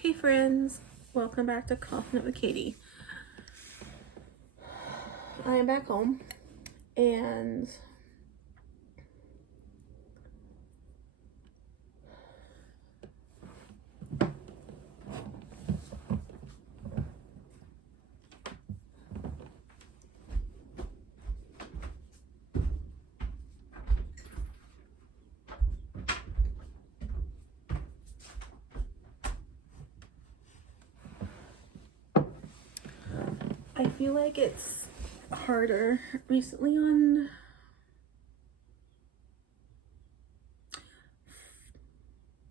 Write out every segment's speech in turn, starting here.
Hey friends, welcome back to Coffin with Katie. I am back home and I feel like it's harder recently on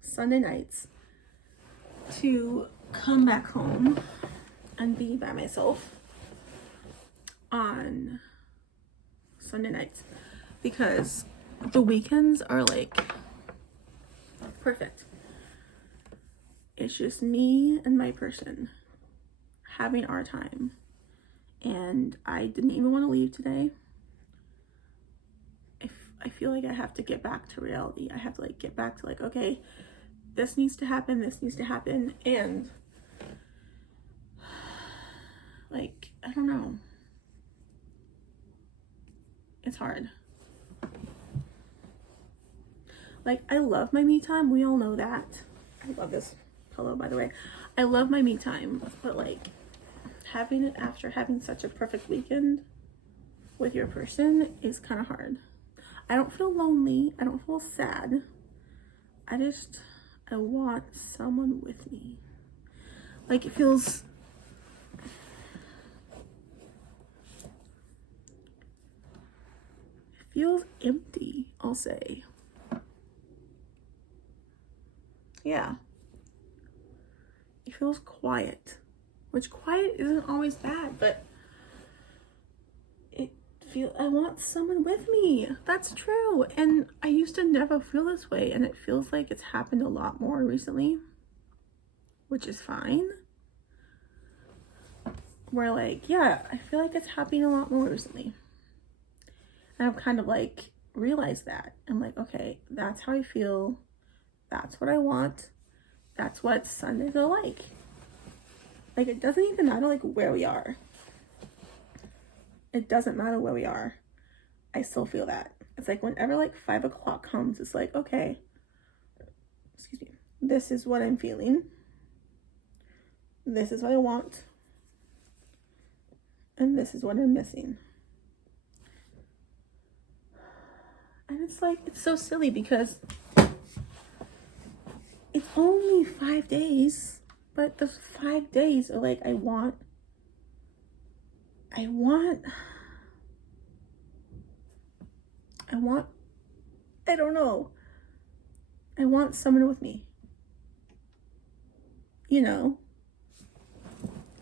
Sunday nights to come back home and be by myself on Sunday nights because the weekends are like perfect. It's just me and my person having our time. And I didn't even want to leave today. I feel like I have to get back to reality. I have to get back to okay, this needs to happen, and I don't know. It's hard. I love my me time. We all know that. I love this pillow, by the way. I love my me time, but having it after having such a perfect weekend with your person is kind of hard. I don't feel lonely. I don't feel sad. I want someone with me. It feels empty, I'll say. Yeah. It feels quiet, which quiet isn't always bad, but I want someone with me. That's true. And I used to never feel this way, and it feels like it's happened a lot more recently, which is fine. Where yeah, I feel like it's happening a lot more recently. And I've kind of realized that. I'm okay, that's how I feel. That's what I want. That's what Sundays are like. It doesn't even matter where we are. It doesn't matter where we are. I still feel that. It's whenever 5 o'clock comes, it's okay, excuse me, this is what I'm feeling. This is what I want. And this is what I'm missing. And it's it's so silly because it's only 5 days, but those 5 days are I want, I don't know. I want someone with me.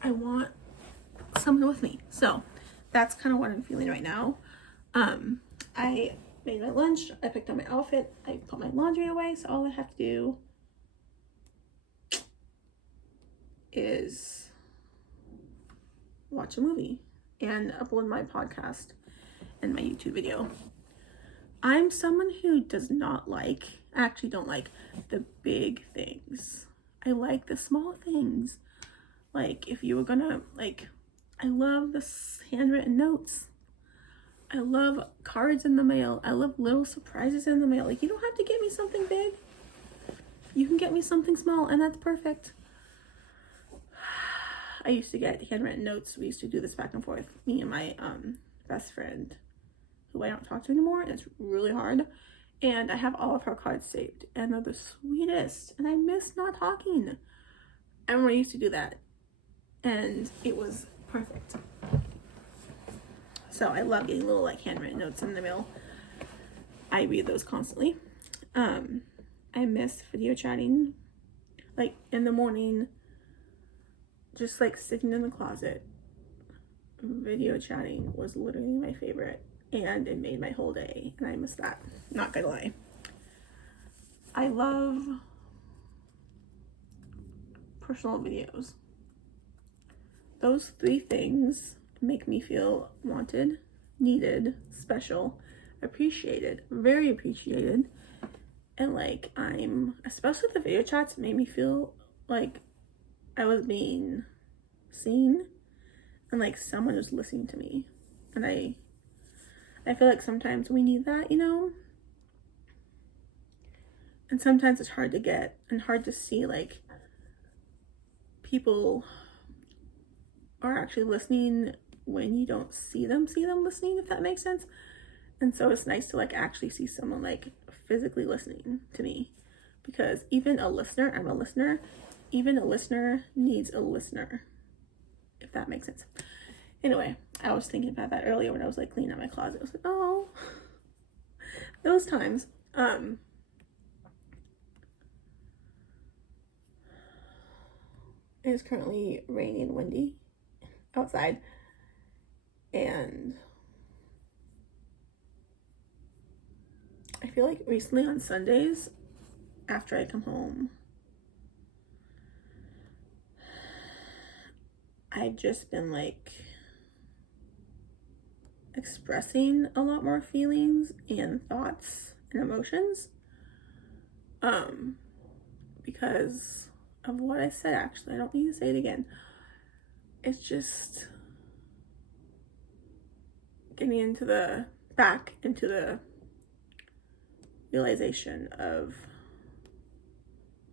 I want someone with me. So that's kind of what I'm feeling right now. I made my lunch. I picked up my outfit. I put my laundry away. So all I have to do is watch a movie and upload my podcast and my YouTube video. I'm someone who does not actually don't like the big things. I like the small things. If you were gonna, I love the handwritten notes. I love cards in the mail. I love little surprises in the mail. You don't have to get me something big. You can get me something small, and that's perfect. I used to get handwritten notes. We used to do this back and forth, me and my best friend, who I don't talk to anymore, and it's really hard. And I have all of her cards saved, and they're the sweetest, and I miss not talking. I remember I used to do that, and it was perfect. So I love getting little handwritten notes in the mail. I read those constantly. I miss video chatting, in the morning, just sitting in the closet. Video chatting was literally my favorite, and it made my whole day, and I miss that, not gonna lie. I love personal videos. Those 3 things make me feel wanted, needed, special, appreciated, very appreciated. And I'm, especially the video chats, made me feel I was being seen and like someone was listening to me. And I feel like sometimes we need that, you know? And sometimes it's hard to get and hard to see like people are actually listening when you don't see them listening, if that makes sense. And so it's nice to like actually see someone like physically listening to me, because even a listener, I'm a listener, even a listener needs a listener, if that makes sense. Anyway, I was thinking about that earlier when I was like cleaning out my closet. I was like, oh, those times. It's currently rainy and windy outside, and I feel like recently on Sundays after I come home, I've just been like expressing a lot more feelings and thoughts and emotions because of what I said. Actually, I don't need to say it again. It's just getting back into the realization of,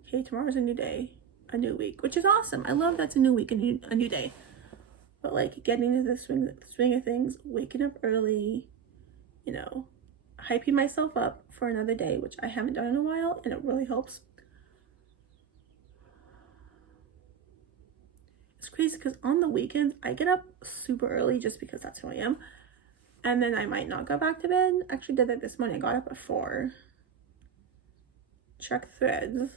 okay, tomorrow's a new day, a new week, which is awesome. I love that's a new week, a new day. But like getting into the swing of things, waking up early, you know, hyping myself up for another day, which I haven't done in a while, and it really helps. It's crazy because on the weekends I get up super early just because that's who I am, and then I might not go back to bed. I actually did that this morning. I got up at 4, checked Threads,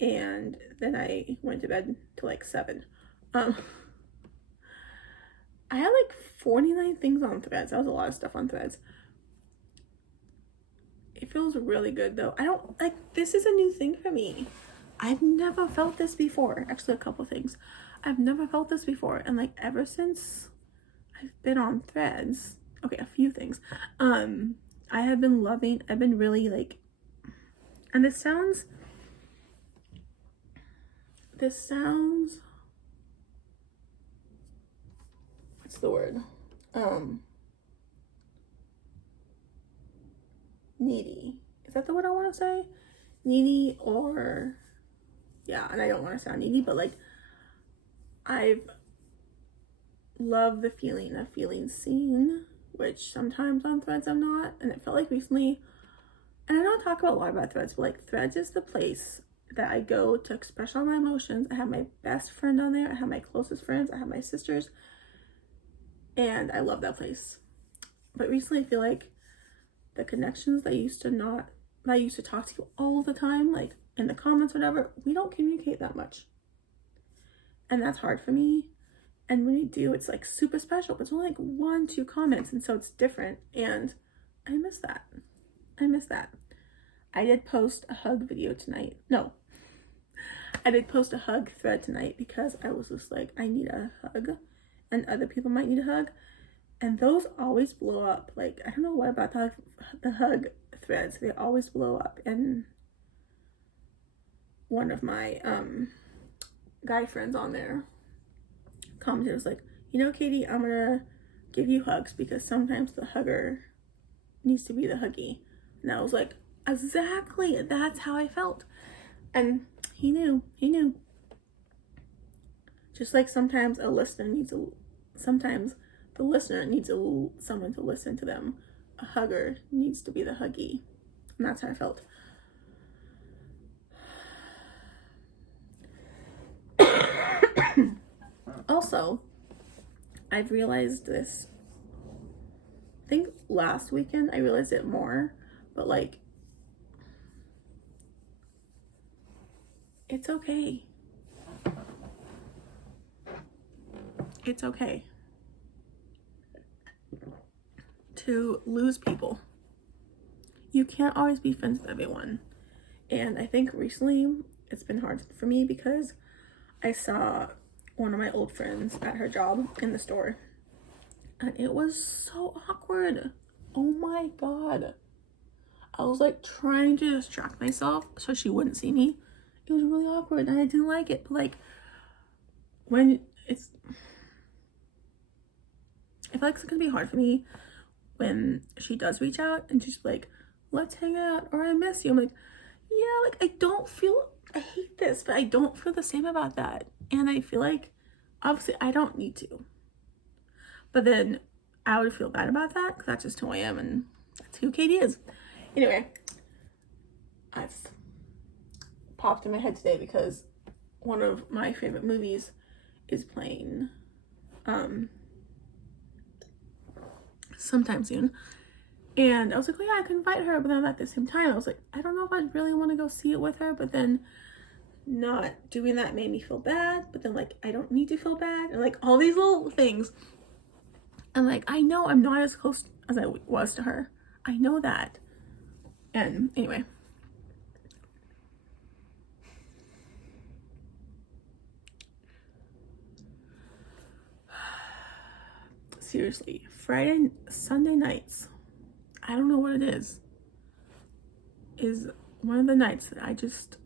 and then I went to bed till like 7. I had like 49 things on Threads. That was a lot of stuff on Threads. It feels really good though. I don't like, this is a new thing for me. I've never felt this before. Actually, a couple things. I've never felt this before. And like ever since I've been on Threads, okay, a few things. I have been loving, I've been really like, and this sounds, what's the word? Needy. Is that the word I want to say? Needy, or yeah, and I don't want to sound needy, but like I've loved the feeling of feeling seen, which sometimes on Threads I'm not. And it felt like recently, and I don't talk a lot about Threads, but like Threads is the place that I go to express all my emotions. I have my best friend on there. I have my closest friends. I have my sisters. And I love that place. But recently I feel like the connections that I used to talk to you all the time, like in the comments, whatever, we don't communicate that much. And that's hard for me. And when we do, it's like super special, but it's only like 1, 2 comments. And so it's different. And I miss that. I did post a hug video tonight. No, I did post a hug thread tonight because I was just like, I need a hug and other people might need a hug. And those always blow up. Like, I don't know what about the hug threads. They always blow up. And one of my guy friends on there commented, was like, you know, Katie, I'm gonna give you hugs because sometimes the hugger needs to be the huggy. And I was like, exactly, that's how I felt. And he knew. Just like sometimes the listener needs someone to listen to them. A hugger needs to be the huggy. And that's how I felt. Also, I've realized this, I think last weekend I realized it more, but like, it's okay. It's okay to lose people. You can't always be friends with everyone. And I think recently it's been hard for me because I saw one of my old friends at her job in the store, and it was so awkward. Oh my god. I was like trying to distract myself so she wouldn't see me. It was really awkward and I didn't like it. But like when it's, I feel like it's gonna be hard for me when she does reach out and she's like, let's hang out or I miss you. I'm like, yeah, like I don't feel, I hate this, but I don't feel the same about that. And I feel like obviously I don't need to. But then I would feel bad about that because that's just who I am and that's who Katie is. Anyway, I've popped in my head today because one of my favorite movies is playing sometime soon. And I was like, oh yeah, I can invite her. But then at the same time, I was like, I don't know if I really want to go see it with her. But then not doing that made me feel bad. But then like, I don't need to feel bad. And like all these little things. And like, I know I'm not as close as I was to her. I know that. And anyway. Seriously, Sunday nights, I don't know what it is one of the nights that I just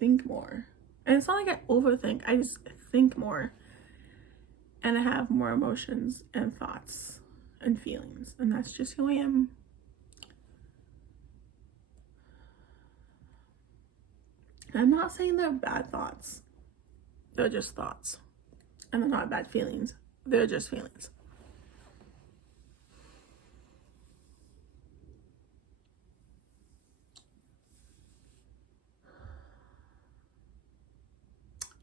think more. And it's not like I overthink, I just think more. And I have more emotions and thoughts and feelings. And that's just who I am. And I'm not saying they're bad thoughts. They're just thoughts. And they're not bad feelings. They're just feelings.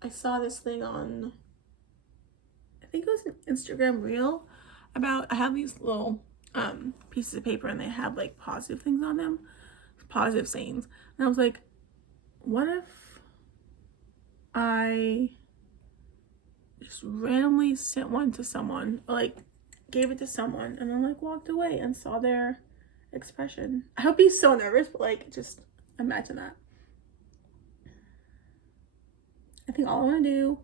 I saw this thing on, I think it was an Instagram reel about, I have these little pieces of paper and they have like positive things on them, positive sayings. And I was like, what if I just randomly sent one to someone, or like gave it to someone and then like walked away and saw their expression. I hope he's so nervous, but like just imagine that. I think all I want to do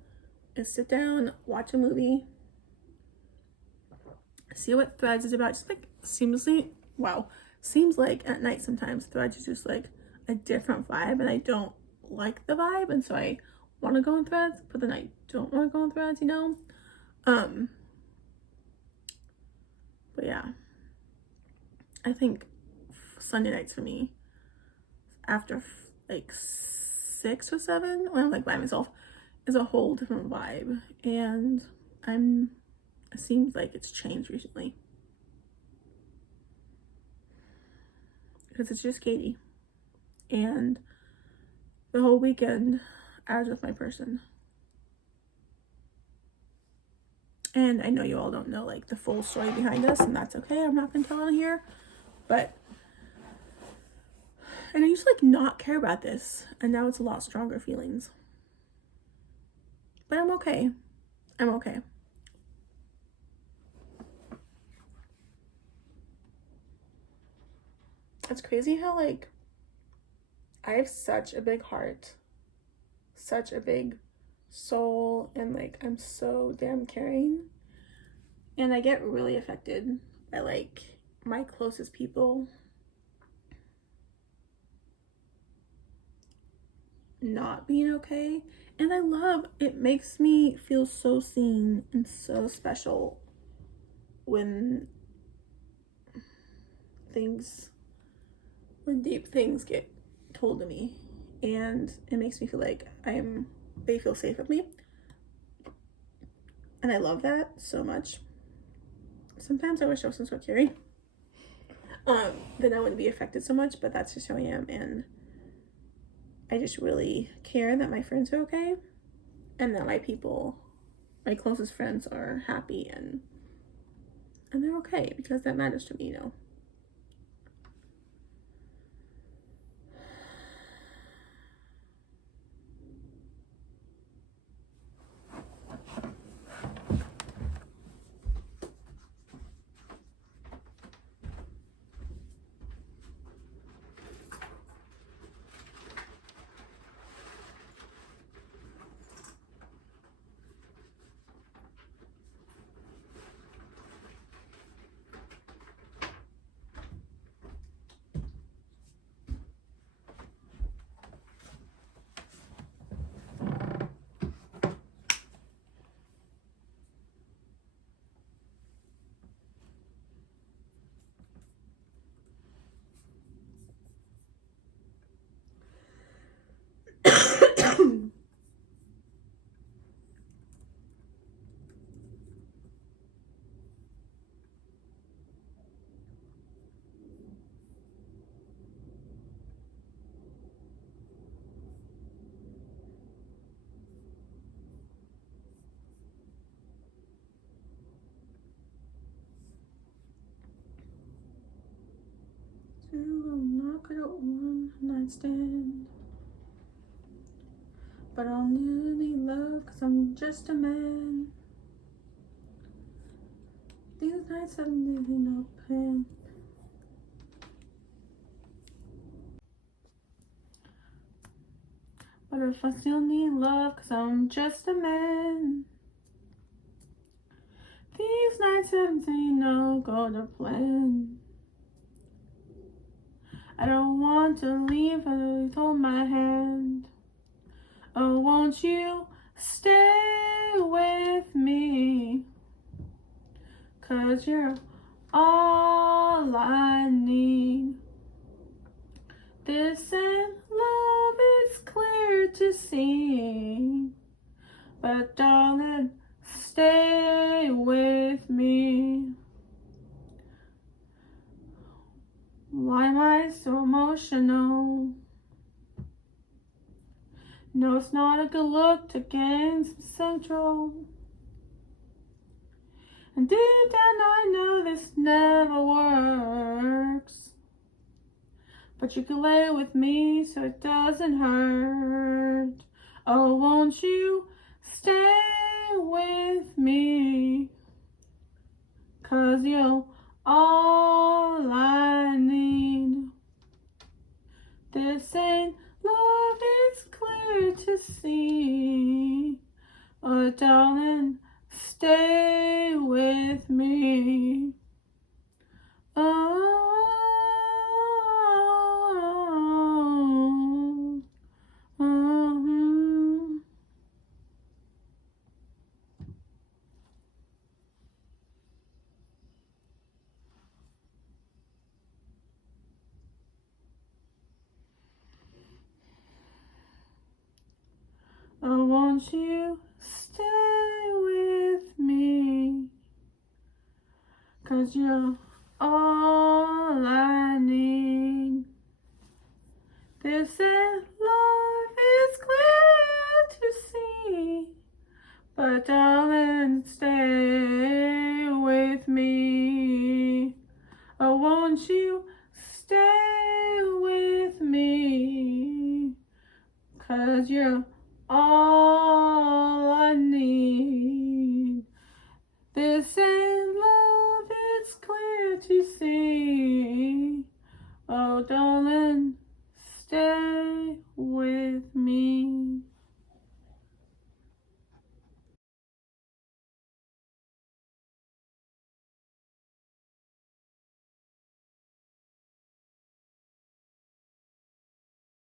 is sit down, watch a movie, see what Threads is about. Just like seems like at night sometimes Threads is just like a different vibe and I don't like the vibe, and so I want to go on Threads, but then I don't want to go on Threads, you know? But yeah, I think Sunday nights for me, after like 6 or 7, when I'm like by myself, is a whole different vibe. And it seems like it's changed recently. Because it's just Katie. And the whole weekend, I was with my person. And I know you all don't know like the full story behind us, and that's okay. I'm not gonna tell it here. But, and I used to like not care about this, and now it's a lot stronger feelings. But I'm okay. I'm okay. It's crazy how like I have such a big heart, such a big soul, and like I'm so damn caring, and I get really affected by like my closest people not being okay. And I love it, makes me feel so seen and so special when deep things get told to me, and it makes me feel like they feel safe with me, and I love that so much. Sometimes I wish I wasn't so caring, then I wouldn't be affected so much, but that's just who I am, and I just really care that my friends are okay, and that my closest friends are happy and they're okay, because that matters to me, you know. can't stand. But I'll need love, 'cause I'm just a man. These nights have really no plan. But if I still need love, 'cause I'm just a man. These nights have seen no go to plan. I don't want to leave, but hold my hand. Oh, won't you stay with me? 'Cause you're all I need. This ain't love, it's clear to see. But darling, stay with me. Why am I so emotional? No, it's not a good look to gain some central. And deep down I know this never works. But you can lay with me so it doesn't hurt. Oh, won't you stay with me? 'Cause you're all I need. This ain't love, it's clear to see. Oh, darling, stay with me. Oh, oh, won't you stay with me? 'Cause you're all I need. This ain't love, it's clear to see. But